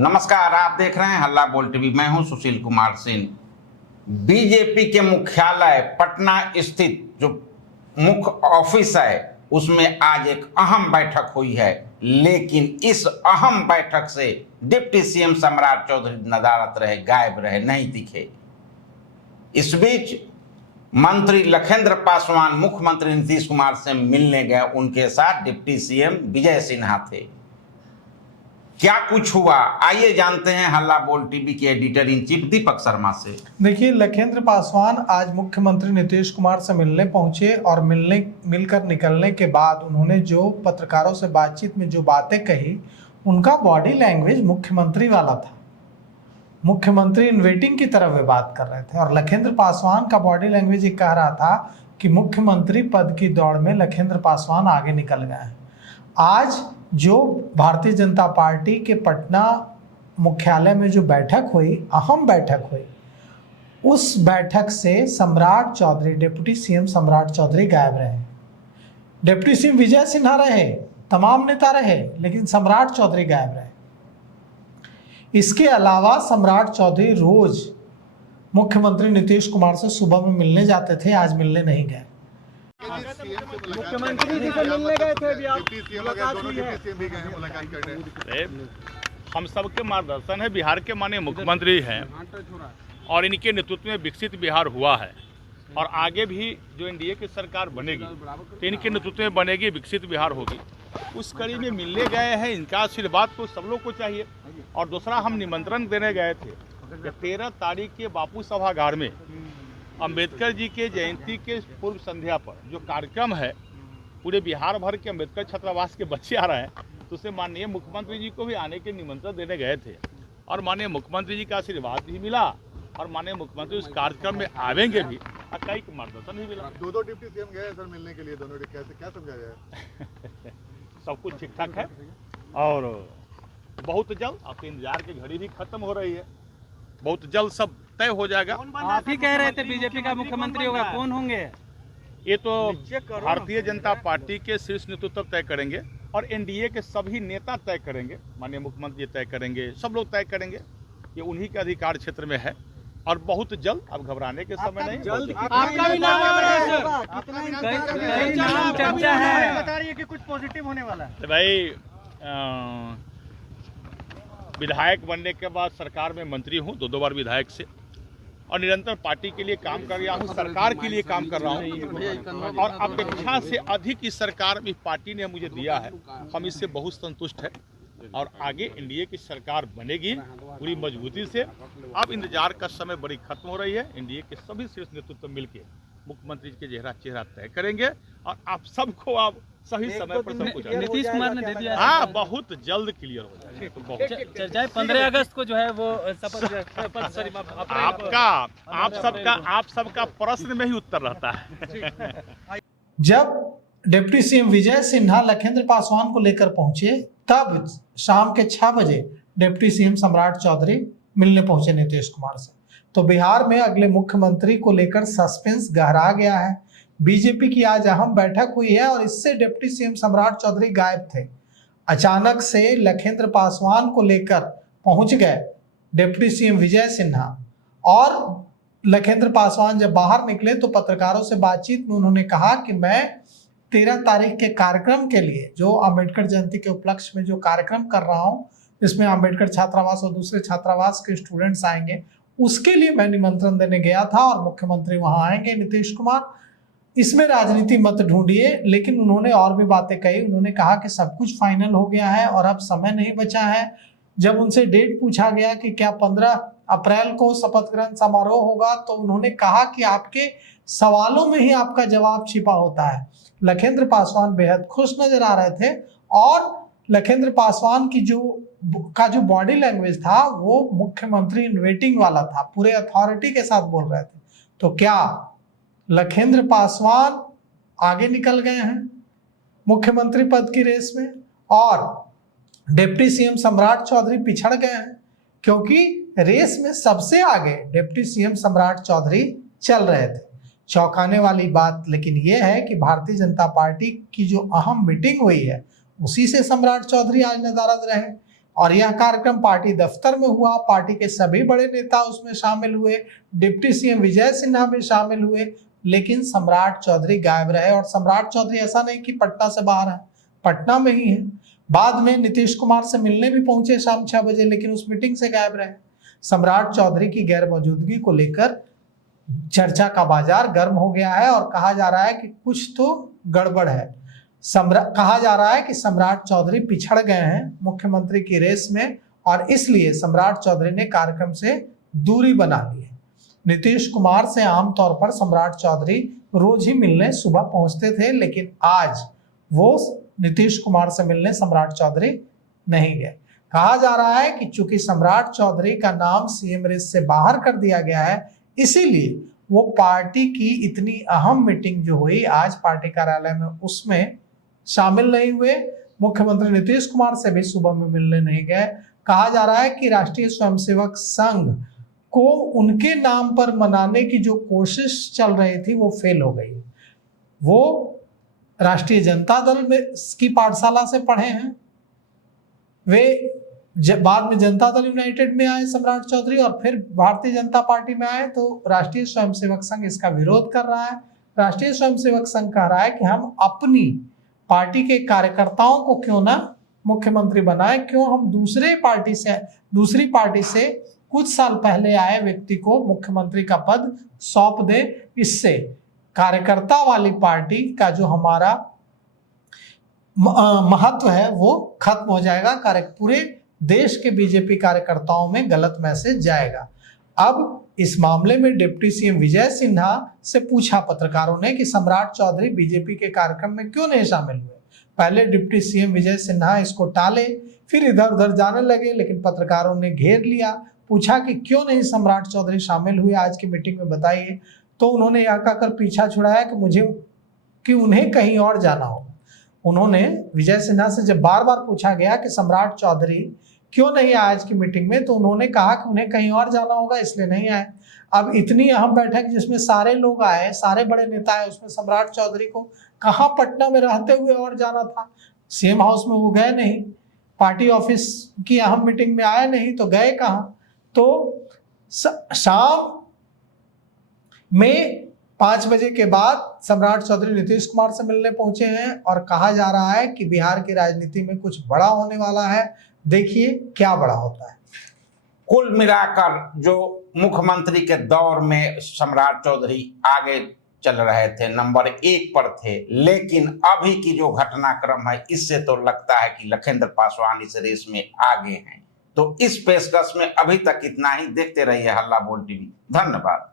नमस्कार, आप देख रहे हैं हल्ला बोल टीवी। मैं हूं सुशील कुमार सिंह। बीजेपी के मुख्यालय पटना स्थित जो मुख्य ऑफिस है उसमें आज एक अहम बैठक हुई है, लेकिन इस अहम बैठक से डिप्टी सीएम सम्राट चौधरी नदारद रहे, गायब रहे, नहीं दिखे। इस बीच मंत्री लखेंद्र पासवान मुख्यमंत्री नीतीश कुमार से मिलने गए, उनके साथ डिप्टी सीएम विजय सिन्हा थे। क्या कुछ हुआ, आइए जानते हैं हल्ला बोल टीवी के editor in chief Deepak Sharma से। देखिए, लखेंद्र पासवान आज मुख्यमंत्री नीतीश कुमार से मिलने पहुंचे और मिलकर निकलने के बाद उन्होंने जो पत्रकारों से बातचीत में जो बातें कही, उनका बॉडी लैंग्वेज मुख्यमंत्री वाला था। मुख्यमंत्री इन वेटिंग की तरह वे बात कर रहे थे और लखेंद्र पासवान का बॉडी लैंग्वेज ये कह रहा था कि मुख्यमंत्री पद की दौड़ में लखेंद्र पासवान आगे निकल गए हैं। आज जो भारतीय जनता पार्टी के पटना मुख्यालय में जो बैठक हुई, अहम बैठक हुई, उस बैठक से सम्राट चौधरी, डिप्टी सीएम सम्राट चौधरी गायब रहे। डिप्टी सीएम विजय सिन्हा रहे, तमाम नेता रहे, लेकिन सम्राट चौधरी गायब रहे। इसके अलावा सम्राट चौधरी रोज मुख्यमंत्री नीतीश कुमार से सुबह में मिलने जाते थे, आज मिलने नहीं गए। मुख्यमंत्री जी से मिलने गए थे, अभी आप मुलाकात हुई है। हम सबके मार्गदर्शन है, बिहार के माननीय मुख्यमंत्री हैं और इनके नेतृत्व में विकसित बिहार हुआ है और आगे भी जो एनडीए की सरकार बनेगी तो इनके नेतृत्व में बनेगी, विकसित बिहार होगी। उस कड़ी में मिलने गए हैं, इनका आशीर्वाद तो सब लोग को चाहिए। और दूसरा, हम निमंत्रण देने गए थे कि 13 तारीख के बापू सभागार में अंबेडकर जी के जयंती के पूर्व संध्या पर जो कार्यक्रम है, पूरे बिहार भर के अंबेडकर छात्रावास के बच्चे आ रहे हैं, तो उसे माननीय मुख्यमंत्री जी को भी आने के निमंत्रण देने गए थे और माननीय मुख्यमंत्री जी का आशीर्वाद भी मिला और माननीय मुख्यमंत्री उस कार्यक्रम में आवेंगे भी और कई मार्गदर्शन भी मिला। दो डिप्टी सीएम गए सर मिलने के लिए, दोनों कैसे क्या समझा जाए? सब कुछ ठीक ठाक है और बहुत जल्द, आपके इंतजार की घड़ी भी खत्म हो रही है, बहुत जल्द सब तय हो जाएगा। आप ही कह रहे थे बीजेपी का मुख्यमंत्री होगा, कौन होंगे? ये तो भारतीय जनता पार्टी के शीर्ष नेतृत्व तय करेंगे और एनडीए के सभी नेता तय करेंगे, माननीय मुख्यमंत्री तय करेंगे, सब लोग तय करेंगे। ये उन्हीं के अधिकार क्षेत्र में है और बहुत जल्द, अब घबराने के समय नहीं। जल्द आपका भी नाम चर्चा है, बता रही है कि कुछ पॉजिटिव होने वाला है। तो भाई, विधायक बनने के बाद सरकार में मंत्री हूँ, दो बार विधायक से, और निरंतर पार्टी के लिए काम कर रहा हूँ, सरकार के लिए काम कर रहा हूँ और अपेक्षा से अधिक इस सरकार में पार्टी ने मुझे दिया है। हम इससे बहुत संतुष्ट हैं और आगे एनडीए की सरकार बनेगी पूरी मजबूती से। अब इंतजार का समय बड़ी खत्म हो रही है, एनडीए के सभी शीर्ष नेतृत्व मिलकर मुख्यमंत्री के चेहरा तय करेंगे और आप सबको आप सही समय पर सब कुछ। नीतीश कुमार ने दे दिया, हाँ, बहुत जल्द क्लियर हो जाएगा। चर्चाएं 15 अगस्त को जो है वो आप सबका प्रश्न में ही उत्तर रहता है। जब डिप्टी सीएम विजय सिन्हा लखेंद्र पासवान को लेकर पहुंचे, तब शाम के 6 बजे डिप्टी सीएम सम्राट चौधरी मिलने पहुंचे नीतीश कुमार से। तो बिहार में अगले मुख्यमंत्री को लेकर सस्पेंस गहरा गया है। बीजेपी की आज अहम बैठक हुई है और इससे डिप्टी सीएम सम्राट चौधरी गायब थे। अचानक से लखेंद्र पासवान को लेकर पहुंच गए डिप्टी सीएम विजय सिन्हा और लखेंद्र पासवान जब बाहर निकले तो पत्रकारों से बातचीत में उन्होंने कहा कि मैं 13 तारीख के कार्यक्रम के लिए, जो अम्बेडकर जयंती के उपलक्ष्य में जो कार्यक्रम कर रहा हूं, जिसमें अम्बेडकर छात्रावास और दूसरे छात्रावास के स्टूडेंट्स आएंगे, उसके लिए मैं निमंत्रण देने गया था और मुख्यमंत्री वहां आएंगे नीतीश कुमार। इसमें राजनीति मत ढूंढिए। लेकिन उन्होंने और भी बातें कही। उन्होंने कहा कि सब कुछ फाइनल हो गया है और अब समय नहीं बचा है। जब उनसे डेट पूछा गया कि क्या 15 अप्रैल को शपथ ग्रहण समारोह होगा, तो उन्होंने कहा कि आपके सवालों में ही आपका जवाब छिपा होता है। लखेंद्र पासवान बेहद खुश नजर आ रहे थे और लखेंद्र पासवान की जो बॉडी लैंग्वेज था वो मुख्यमंत्री इन वेटिंग वाला था, पूरे अथॉरिटी के साथ बोल रहे थे। तो क्या लखेंद्र पासवान आगे निकल गए हैं मुख्यमंत्री पद की रेस में और डिप्टी सीएम सम्राट चौधरी पिछड़ गए हैं? क्योंकि रेस में सबसे आगे डिप्टी सीएम सम्राट चौधरी चल रहे थे। चौंकाने वाली बात लेकिन यह है कि भारतीय जनता पार्टी की जो अहम मीटिंग हुई है, उसी से सम्राट चौधरी आज नदारद रहे। और यह कार्यक्रम पार्टी दफ्तर में हुआ। पार्टी के सभी बड़े नेता उसमें शामिल हुए, डिप्टी सीएम विजय सिन्हा भी शामिल हुए, लेकिन सम्राट चौधरी गायब रहे। और सम्राट चौधरी ऐसा नहीं कि पटना से बाहर है, पटना में ही है। बाद में नीतीश कुमार से मिलने भी पहुंचे शाम 6 बजे, लेकिन उस मीटिंग से गायब रहे। सम्राट चौधरी की गैर मौजूदगी को लेकर चर्चा का बाजार गर्म हो गया है और कहा जा रहा है कि कुछ तो गड़बड़ है। कहा जा रहा है कि सम्राट चौधरी पिछड़ गए हैं मुख्यमंत्री की रेस में और इसलिए सम्राट चौधरी ने कार्यक्रम से दूरी बना ली है। नीतीश कुमार से आमतौर पर सम्राट चौधरी रोज ही मिलने सुबह पहुंचते थे, लेकिन आज वो नीतीश कुमार से मिलने सम्राट चौधरी नहीं गए। कहा जा रहा है कि चूंकि सम्राट चौधरी का नाम सीएम रेस से बाहर कर दिया गया है, इसीलिए वो पार्टी की इतनी अहम मीटिंग जो हुई आज पार्टी कार्यालय में, उसमें शामिल नहीं हुए। मुख्यमंत्री नीतीश कुमार से भी सुबह में मिलने नहीं गए। कहा जा रहा है कि राष्ट्रीय स्वयंसेवक संघ को उनके नाम पर मनाने की जो कोशिश चल रही थी वो फेल हो गई। वो राष्ट्रीय जनता दल में की पाठशाला से पढ़े हैं, वे बाद में जनता दल यूनाइटेड में आए सम्राट चौधरी और फिर भारतीय जनता पार्टी में आए, तो राष्ट्रीय स्वयंसेवक संघ इसका विरोध कर रहा है। राष्ट्रीय स्वयंसेवक संघ कह रहा है कि हम अपनी पार्टी के कार्यकर्ताओं को क्यों ना मुख्यमंत्री बनाए, क्यों हम दूसरी पार्टी से कुछ साल पहले आए व्यक्ति को मुख्यमंत्री का पद सौंप दे। इससे कार्यकर्ता वाली पार्टी का जो हमारा महत्व है वो खत्म हो जाएगा, पूरे देश के बीजेपी कार्यकर्ताओं में गलत मैसेज जाएगा। अब इस मामले में डिप्टी सीएम विजय सिन्हा से पूछा पत्रकारों ने कि सम्राट चौधरी बीजेपी के कार्यक्रम में क्यों नहीं शामिल हुए। पहले डिप्टी सीएम विजय सिन्हा इसको टाले, फिर इधर उधर जाने लगे, लेकिन पत्रकारों ने घेर लिया, पूछा कि क्यों नहीं सम्राट चौधरी शामिल हुए आज की मीटिंग में, बताइए। तो उन्होंने यह कहकर पीछा छुड़ाया कि उन्हें कहीं और जाना होगा। उन्होंने विजय सिन्हा से जब बार बार पूछा गया कि सम्राट चौधरी क्यों नहीं आए आज की मीटिंग में, तो उन्होंने कहा कि उन्हें कहीं और जाना होगा इसलिए नहीं आए। अब इतनी अहम बैठक जिसमें सारे लोग आए, सारे बड़े नेता आए, उसमें सम्राट चौधरी को कहाँ पटना में रहते हुए और जाना था। सीएम हाउस में वो गए नहीं, पार्टी ऑफिस की अहम मीटिंग में आए नहीं, तो गए कहाँ। तो शाम में 5 बजे के बाद सम्राट चौधरी नीतीश कुमार से मिलने पहुंचे हैं और कहा जा रहा है कि बिहार की राजनीति में कुछ बड़ा होने वाला है। देखिए क्या बड़ा होता है। कुल मिलाकर जो मुख्यमंत्री के दौर में सम्राट चौधरी आगे चल रहे थे, नंबर 1 पर थे, लेकिन अभी की जो घटनाक्रम है इससे तो लगता है कि लखनदेव पासवान इस रेस में आगे हैं। तो इस पेशकश में अभी तक इतना ही। देखते रहिए हल्ला बोल टीवी। धन्यवाद।